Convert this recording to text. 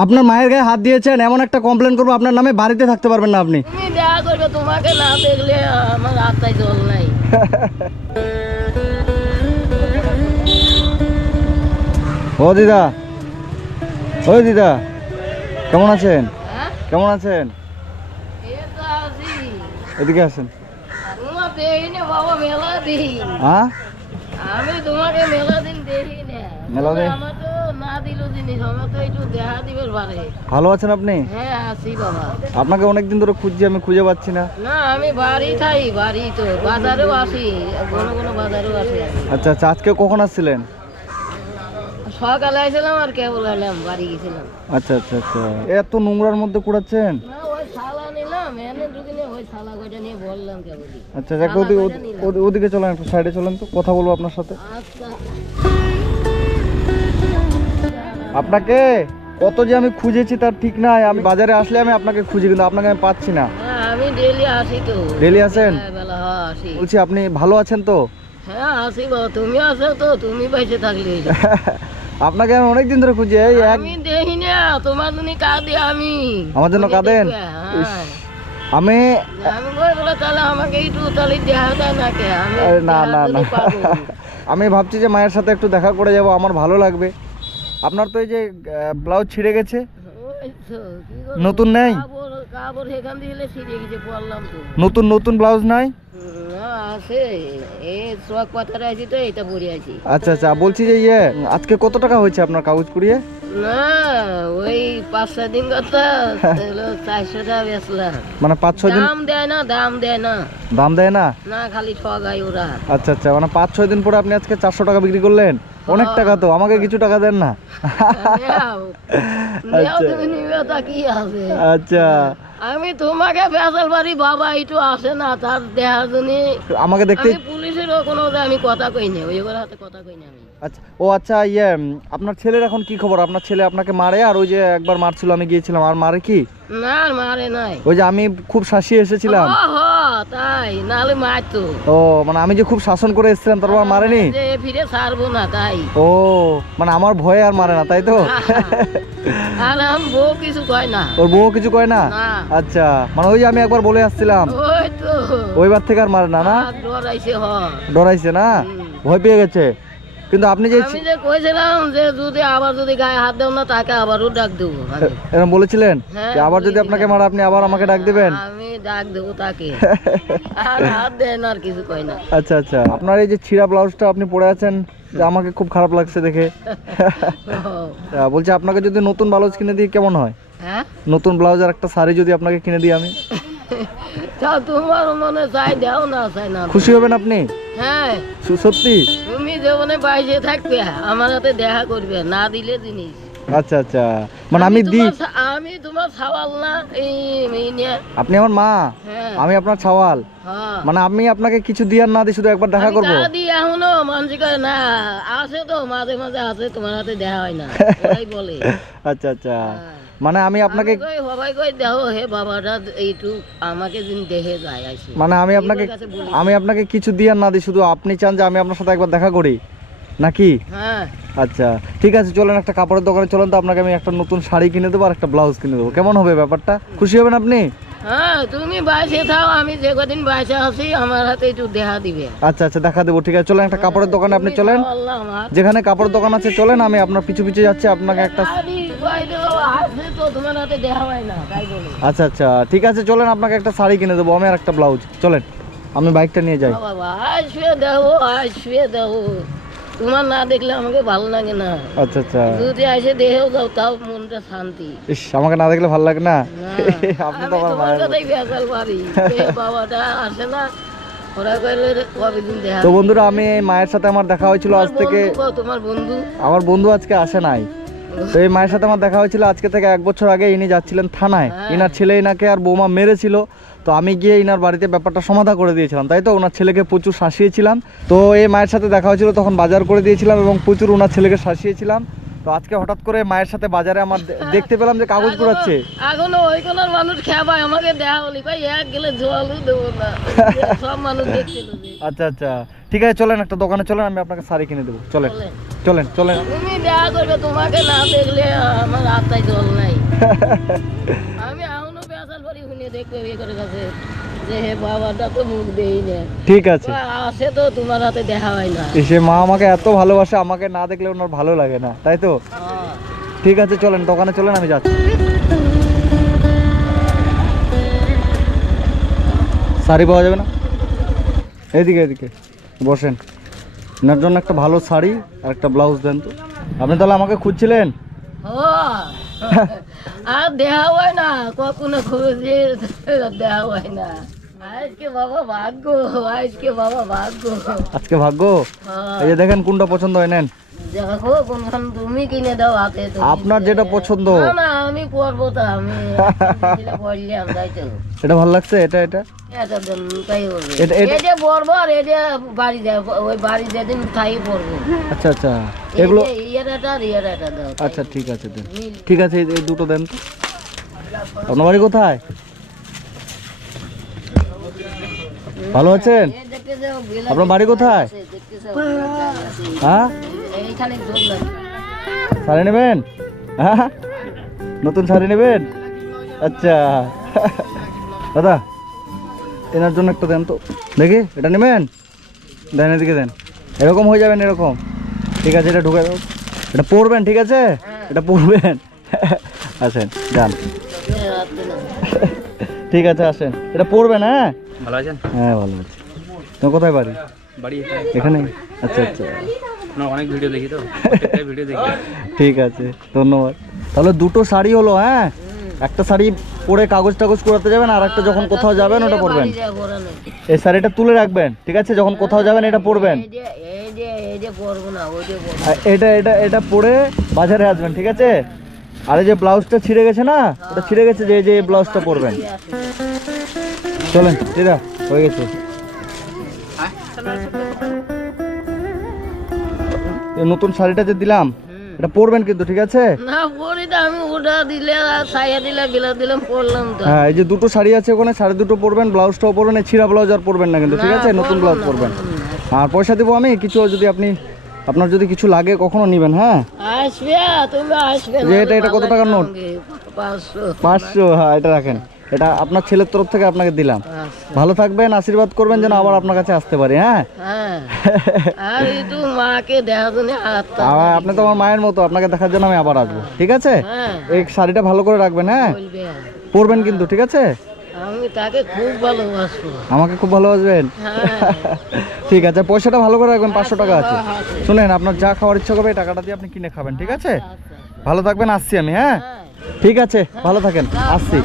আপনার মায়ের গায়ে হাত দিয়েছেন এমন একটা কমপ্লেন করব আপনার নামে বাড়িতে থাকতে পারবেন না আপনি। তুমি দেখা করবে তোমাকে না দেখলে আমার আত্মায় জল নাই। ও দিদা ও দিদা কেমন আছেন? হ্যাঁ? কেমন আছেন? এদিকে আসেন। তোমার দেখি না বাবা মেলা হ্যাঁ? আমি তোমাকে মেলা দিন দেখি না মেলা দিন? আমার তো না দিল জিনিস আমার তো একটু দেখা দিবে পারে। ভালো আছেন আপনি? হ্যাঁ আছি বাবা। আপনাকে অনেকদিন ধরে খুঁজছি আমি খুঁজে পাচ্ছি না। না আমি বাড়ি থাই বাড়ি তো বাজারেও আসি কোনো বাজারেও আসি আচ্ছা আচ্ছা আজকে কখন আসছিলেন? সকালে আসলাম আর কেবল এলাম বাড়ি গেছিলাম। আচ্ছা আচ্ছা আচ্ছা এত নোংরার মধ্যে কুড়াচ্ছেন? আচ্ছা ওদিকে চলেন একটু সাইডে চলেন তো কথা বলব আপনার সাথে। আচ্ছা। আপনাকে কত যে আমি খুঁজেছি তার ঠিক নাই। আমি বাজারে আসলে আমি আপনাকে খুঁজি কিন্তু আপনাকে আমি পাচ্ছি না। হ্যাঁ আমি ডেলি আসি তো। ডেলি আসেন? হ্যাঁ, বলছি আপনি ভালো আছেন তো? হ্যাঁ আসি বাবা তুমি আসো তো তুমি বেঁচে থাকলে। আপনাকে আমি অনেক দিন ধরে খুঁজি আমি দেখি না তোমার জন্য কাঁদি আমি। আমার জন্য কাঁদেন? আমি আমি কই বলে তাহলে আমাকে একটু তাহলে দেখা দেয় না কে আমি না না না। আমি ভাবছি যে মায়ের সাথে একটু দেখা করে যাব আমার ভালো লাগবে। আপনার তো এই যে ব্লাউজ ছিঁড়ে গেছে? নতুন নেই? নতুন নতুন ব্লাউজ নাই? আচ্ছা আচ্ছা বলছি যে ইয়ে আজকে কত টাকা হয়েছে আপনার কাগজ কুড়িয়ে? মানে পাঁচ ছয় দিন দাম দেয় না দাম দেয় না। দাম দেয় না? না খালি ঠগাই ওরা। আচ্ছা আচ্ছা মানে পাঁচ ছয় দিন পরে আপনি আজকে চারশো টাকা বিক্রি করলেন? অনেক টাকা তো আমাকে কিছু টাকা দেন না। আছে? আচ্ছা। আমি তোমাকে ফেসাল বাড়ি বাবা একটু আসে না তার দেহার জন্য। আমাকে দেখতে আমি পুলিশেরও কোনো আমি কথা কই না ওই হাতে কথা কই না আমি। আচ্ছা ও আচ্ছা ইয়ে আপনার ছেলের এখন কি খবর? আপনার ছেলে আপনাকে মারে? আর ওই যে একবার মারছিল আমি গিয়েছিলাম আর মারে কি? না মারে নাই। ওই যে আমি খুব শাসিয়ে এসেছিলাম। তাই নালে মারতো। ও মানে আমি যে খুব শাসন করে এসেছিলাম তারপর মারেনি? যে ফিরে ছাড়বো না তাই। ও মানে আমার ভয়ে আর মারে না তাই তো? আর বউ কিছু কয় না। ওর বউ কিছু কয় না? না। আচ্ছা মানে ওই যে আমি একবার বলে আসছিলাম ওই তো। ওইবার থেকে আর মারে না না? ডরাইছে হ। ডরাইছে না? ভয় পেয়ে গেছে? কিন্তু আপনি যে আমি যে কইছিলাম যে যদি আবার যদি গায়ে হাত দেও না তাকে আবারও ডাক দেবো। এরকম বলেছিলেন? হ্যাঁ, যে আবার যদি আপনাকে মারে আপনি আবার আমাকে ডাক দিবেন? আমি ডাক দেবো তাকে। আর হাত দেয় না আর কিছু কয় না। আচ্ছা আচ্ছা। আপনার এই যে ছিঁড়া ব্লাউজটা আপনি পরে আছেন যে আমাকে খুব খারাপ লাগছে দেখে। বলছি আপনাকে যদি নতুন ব্লাউজ কিনে দিই কেমন হয়? হ্যাঁ? নতুন ব্লাউজ আর একটা শাড়ি যদি আপনাকে কিনে দিই আমি? তা তোমার মনে চাই দাও না চাই না। খুশি হবেন আপনি? হ্যাঁ। সত্যি? তুমি জীবনে বাইসে থাকবে আমার হাতে দেখা করবে না দিলে জিনিস। আচ্ছা আচ্ছা। মানে আমি তোমার আমি তোমার সওয়াল না এই আপনি আমার মা? হ্যাঁ। আমি আপনার ছাওয়াল হ্যাঁ। মানে আমি আপনাকে কিছু দিয়ে আর না দিই শুধু একবার দেখা করব? তা দিই এখনও মানুষ কয় না। আছে তো মাঝে মাঝে আছে তোমার হাতে দেখা হয় না। ওরাই বলে। আচ্ছা আচ্ছা। হ্যাঁ। মানে আমি আপনাকে সবাই কই দেখো হে বাবাটা এইটু আমাকে দিন দেখে যায় আইসে মানে আমি আপনাকে আমি আপনাকে কিছু দিয়ে না দিই শুধু আপনি চান যে আমি আপনার সাথে একবার দেখা করি। নাকি? হ্যাঁ। আচ্ছা ঠিক আছে চলেন একটা কাপড়ের দোকানে চলেন তো আপনাকে আমি একটা নতুন শাড়ি কিনে দেবো আর একটা ব্লাউজ কিনে দেবো। কেমন হবে ব্যাপারটা? খুশি হবেন আপনি? হ্যাঁ তুমি বাইসে থাও আমি যে কদিন বাইসে আছি আমার হাতে একটু দেখা দিবে। আচ্ছা আচ্ছা দেখা দেবো ঠিক আছে। চলেন একটা কাপড়ের দোকানে আপনি চলেন। যেখানে কাপড়ের দোকান আছে চলেন আমি আপনার পিছু পিছু যাচ্ছি আপনাকে একটা আচ্ছা আচ্ছা ঠিক আছে চলেন আপনাকে একটা শাড়ি কিনে দেবো আমি আর একটা ব্লাউজ। চলেন আমি বাইকটা নিয়ে যাই। বাবা শুয়ে দেখো আজ দেখো তোমার না দেখলে আমাকে ভালো লাগে না। আচ্ছা আচ্ছা। যদি এসে দেখেও যাও তাও মনটা শান্তি। ইস আমাকে না দেখলে ভালো লাগে না? আপনি তো আমার মায়ের কথাই বেসাল পারি বাবাটা আসে না তো বন্ধুরা আমি মায়ের সাথে আমার দেখা হয়েছিল আজ থেকে তোমার বন্ধু? আমার বন্ধু আজকে আসে নাই। তো এই মায়ের সাথে আমার দেখা হয়েছিল আজকে থেকে এক বছর আগে ইনি যাচ্ছিলেন থানায়। হ্যাঁ। ইনার ছেলে ইনাকে আর বৌমা মেরেছিল। তো আমি গিয়ে ইনার বাড়িতে ব্যাপারটা সমাধা করে দিয়েছিলাম তাই তো? ওনার ছেলেকে প্রচুর শাসিয়েছিলাম। তো এই মায়ের সাথে দেখা হয়েছিল তখন বাজার করে দিয়েছিলাম এবং প্রচুর ওনার ছেলেকে শাসিয়েছিলাম। তো আজকে হঠাৎ করে মায়ের সাথে বাজারে আমার দেখতে পেলাম যে কাগজ কুড়াচ্ছে এখনও ওই কোনার মানুষ খেয়াবায় আমাকে দেয়া হলি। ভাই এক গেলে জলও দেবো না। সব মানুষ দেখছিল আচ্ছা আচ্ছা। ঠিক আছে চলেন একটা দোকানে চলেন আমি আপনাকে শাড়ি কিনে দেবো। চলেন চলেন। চলেন তুমি করবে তোমাকে না দেখলে আমার রাস্তায় জল নাই। আমি ঠিক আছে। তো তোমার হাতে দেখা হয় না। এসে মা আমাকে এত ভালোবাসে আমাকে না দেখলে ওনার ভালো লাগে না তাই তো? হ্যাঁ। ঠিক আছে চলেন দোকানে চলেন আমি যাচ্ছি। শাড়ি পাওয়া যাবে না? এদিকে এদিকে বসেন। এনার জন্য একটা ভালো শাড়ি আর একটা ব্লাউজ দেন তো। আপনি তাহলে আমাকে খুঁজছিলেন? ও আর দেহা হয় না কখনো খুঁজে দেহা হয় না। আজকে বাবা ভাগ্য আজকে বাবা ভাগ্য। আজকে ভাগ্য? হ্যাঁ। এই যে দেখেন কোনটা পছন্দ হয় নেন। দেখো কোনখান তুমি কিনে দাও হাতে আপনার যেটা পছন্দ। না না আমি পরবো তো আমি পড়লাম তাই তো। এটা ভালো লাগছে এটা এটা? আচ্ছা আচ্ছা। এগুলো আচ্ছা ঠিক আছে ঠিক আছে এই দুটো দেন। তো আপনার বাড়ি কোথায়? ভালো আছেন? আপনার বাড়ি কোথায়। হ্যাঁ। শাড়ি নেবেন? হ্যাঁ? নতুন শাড়ি নেবেন? আচ্ছা। দাদা, এনার জন্য একটা দেন তো। দেখি, এটা নেবেন? দেন এদিকে দেন। এরকম হয়ে যাবেন এরকম। ঠিক আছে, এটা ঢুকে এটা পরবেন, ঠিক আছে? এটা পরবেন। আসেন, যান। ঠিক আছে আসেন। এটা পরবেন হ্যাঁ ভালো আছেন? হ্যাঁ ভালো আছে। তোমার কোথায় বাড়ি? বাড়ি এখানে। আচ্ছা আচ্ছা। আপনার অনেক ভিডিও দেখি তো। ভিডিও দেখি। ঠিক আছে ধন্যবাদ। তাহলে দুটো শাড়ি হলো হ্যাঁ? একটা শাড়ি পরে কাগজ টাগজ করাতে যাবেন আর একটা যখন কোথাও যাবেন ওটা পরবেন। এই শাড়িটা তুলে রাখবেন ঠিক আছে? যখন কোথাও যাবেন এটা পরবেন। এই যে এই যে এই যে পরবো না ওই যে পরবো। আর এটা এটা এটা পরে বাজারে আসবেন ঠিক আছে? আর এই যে ব্লাউজটা ছিঁড়ে গেছে না ওটা ছিঁড়ে গেছে যে যে ব্লাউজটা পরবেন। চলেন দিদা হয়ে গেছে। এই নতুন শাড়িটা যে দিলাম এটা পরবেন কিন্তু ঠিক আছে? না পরি তো আমি ওটা দিলে আর সাইয়া দিলে গেলা দিলাম পরলাম তো। হ্যাঁ এই যে দুটো শাড়ি আছে ওখানে শাড়ি দুটো পরবেন ব্লাউজটাও পরবেন ছিঁড়া ব্লাউজ আর পরবেন না কিন্তু ঠিক আছে? নতুন ব্লাউজ পরবেন। আর পয়সা দেবো আমি কিছু যদি আপনি আপনার যদি কিছু লাগে কখনো নেবেন হ্যাঁ? এটা- এটা কত টাকার নোট? পাঁচশো। হ্যাঁ এটা রাখেন। এটা আপনার ছেলের তরফ থেকে আপনাকে দিলাম। আচ্ছা। ভালো থাকবেন আশীর্বাদ করবেন যেন আবার আপনার কাছে আসতে পারি হ্যাঁ? হ্যাঁ। আপনি তো আমার মায়ের মতো আপনাকে দেখার জন্য আমি আবার আসব ঠিক আছে? হ্যাঁ। এই শাড়িটা ভালো করে রাখবেন হ্যাঁ? পরবেন কিন্তু ঠিক আছে? আমি তাকে খুব ভালোবাসবো। আমাকে খুব ভালোবাসবেন? হ্যাঁ। ঠিক আছে পয়সাটা ভালো করে রাখবেন পাঁচশো টাকা আছে। শুনেন আপনার যা খাওয়ার ইচ্ছা করবে টাকাটা দিয়ে আপনি কিনে খাবেন ঠিক আছে? আচ্ছা ভালো থাকবেন আসছি আমি হ্যাঁ? হ্যাঁ। ঠিক আছে ভালো থাকেন আসছি।